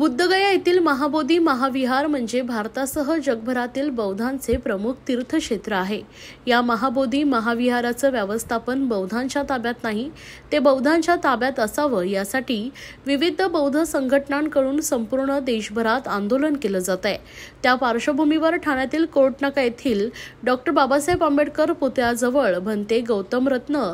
बुद्धगया येथील महाबोधी महाविहार म्हणजे भारतासह जगभरातील बौद्धांचे प्रमुख तीर्थक्षेत्र आहे। या महाबोधी महाविहाराचं व्यवस्थापन बौद्धांच्या ताब्यात नाही, ते बौद्धांच्या ताब्यात असावं यासाठी विविध बौद्ध संघटनांकडून संपूर्ण देशभरात आंदोलन केलं जात आहे। त्या पार्श्वभूमीवर ठाण्यातील कोर्टनाका येथील डॉक्टर बाबासाहेब आंबेडकर पुतळ्याजवळ भंते गौतम रत्न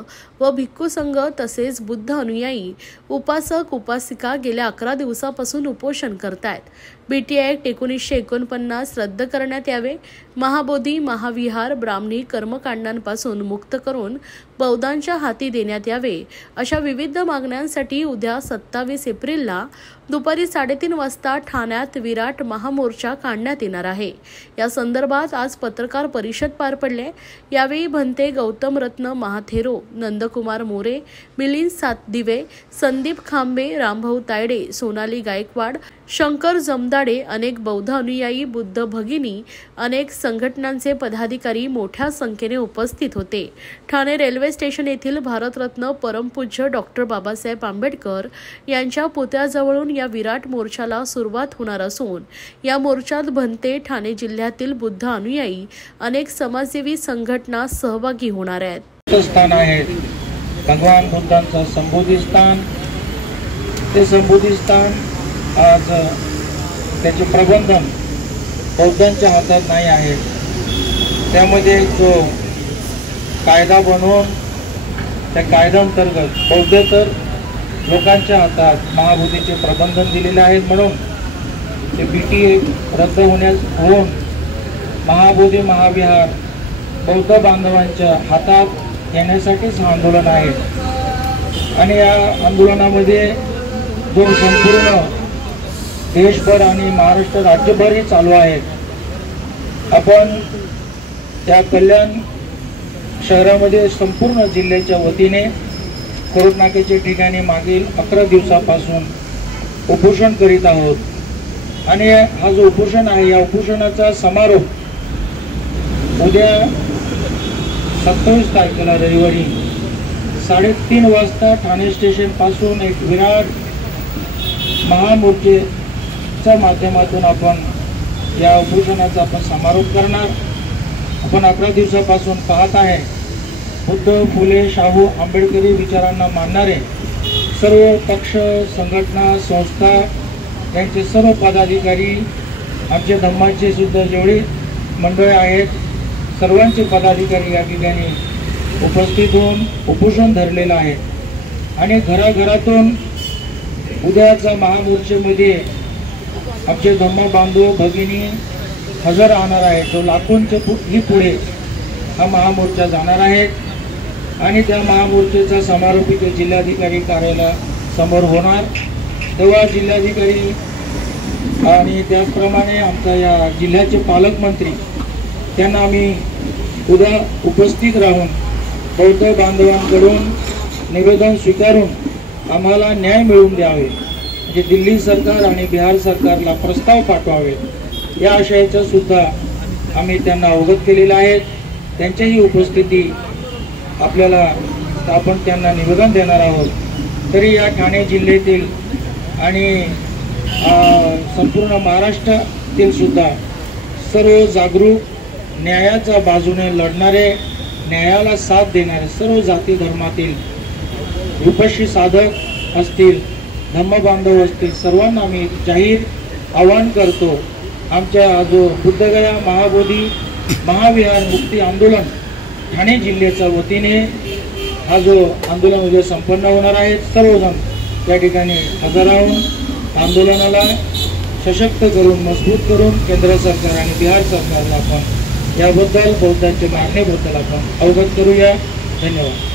व भिक्खू संघ तसेच बुद्ध अनुयायी उपासक उपासिका गेल्या 11 दिवसापासून उपोषण करतायत। बीटीआय ऍक्ट 1949 रद्द करण्यात यावे, महाबोधी महाविहार ब्राह्मणी कर्मकांडांपासून मुक्त करून बौद्धांच्या हाती देण्यात यावे, अशा विविध मागण्यांसाठी उद्या 27 एप्रिलला दुपारी 3:30 वाजता ठाण्यात विराट महामोर्चा काढण्यात येणार आहे। या संदर्भात आज पत्रकार परिषद पार पडले। यावेळी भंते गौतम रत्न महाथेरो, नंदकुमार मोरे, मिलिंद सातदिवे, संदीप खांबे, रामभाऊ तायडे, सोनाली गायकवाड, शंकर जमदाडे, अनेक बौद्ध अनुयायी, बुद्ध भगिनी, अनेक संघटनांचे पदाधिकारी मोठ्या संख्येने उपस्थित होते। ठाणे रेल्वे स्टेशन येथील भारतरत्न परमपूज्य डॉक्टर बाबासाहेब आंबेडकर यांच्या पुतळ्याजवळून या विराट मोर्चाला सुरुवात होणार असून या मोर्चात भंते, ठाणे जिल्ह्यातील बुद्ध अनुयायी, अनेक समाजसेवी संघटना सहभागी होणार आहेत। स्थान आहे भगवान बुद्धांचं संबोधी स्थान। ते संबोधी स्थान आज त्याचे प्रबंधन बौद्धांच्या हातात नाही आहे। त्यामध्ये जो कायदा बनवून त्या कायद्याअंतर्गत बौद्धेतर लोकांच्या हातात महाबोधीचे प्रबंधन दिलेले आहेत, म्हणून ते बीटीए रद्द होऊन महाबोधी महाविहार बौद्ध बांधवांच्या हातात येण्यासाठीच हा आंदोलन आहे। आणि या आंदोलनामध्ये जो संपूर्ण देशभर आणि महाराष्ट्र राज्यभरही चालू आहे। आपण त्या कल्याण शहरामध्ये संपूर्ण जिल्ह्याच्या वतीने कोर्टनाक्याच्या ठिकाणी मागील 11 दिवसापासून उपोषण करीत आहोत। आणि हा जो उपोषण आहे, या उपोषणाचा समारोप उद्या 27 तारखेला रविवारी 3:30 वाजता ठाणे स्टेशन पासून एक विराट महामोर्चेच्या माध्यमातून आपण या उपोषणाचा समारोप करणार। आपण 11 दिवसापासून पाहत आहे, बुद्ध, फुले, शाहू आंबेडकरी विचारांना मानणारे सर्व पक्ष, संघटना, संस्था यांचे सर्व पदाधिकारी, आमच्या धम्माचे सुद्धा जेवढे मंडळ आहेत, सर्वांचे पदाधिकारी या ठिकाणी उपस्थित होऊन उपोषण धरलेलं आहे। आणि घराघरातून उद्याच्या महामोर्चेमध्ये आमचे धम्म बांधव भगिनी हजर राहणार आहेत। तो लाखोंच्या पुढे हा महामोर्चा जाणार आहे आणि त्या महामोर्चेचा समारोप इथे जिल्हाधिकारी कार्यालयासमोर होणार। तेव्हा जिल्हाधिकारी आणि त्याचप्रमाणे आमचा या जिल्ह्याचे पालकमंत्री त्यांना आम्ही उद्या उपस्थित राहून बौद्ध बांधवांकडून निवेदन स्वीकारून आम्हाला न्याय मिळवून द्यावे, म्हणजे दिल्ली सरकार आणि बिहार सरकारला प्रस्ताव पाठवावे, या आशयाचं सुद्धा आम्ही त्यांना अवगत केलेलं आहे। त्यांच्याही उपस्थिती आपल्याला आपण त्यांना निवेदन देणार आहोत। तरी या ठाणे जिल्ह्यातील आणि संपूर्ण महाराष्ट्रातील सुद्धा सर्व जागरूक, न्यायाच्या बाजूने लढणारे, न्यायाला साथ देणारे सर्व जाती धर्मातील रूपशी साधक असतील, धम्मबांधव असतील, सर्वांना आम्ही जाहीर आवाहन करतो। आमच्या जो बुद्धगया महाबोधी महाविहार मुक्ती आंदोलन ठाणे जिल्ह्याच्या वतीने हा जो आंदोलन उद्या संपन्न होणार आहे, सर्वजण त्या ठिकाणी हजर राहून आंदोलनाला सशक्त करून, मजबूत करून केंद्र सरकार आणि बिहार सरकारला आपण याबद्दल बौद्धांच्या मागणीबद्दल आपण अवगत करूया। धन्यवाद।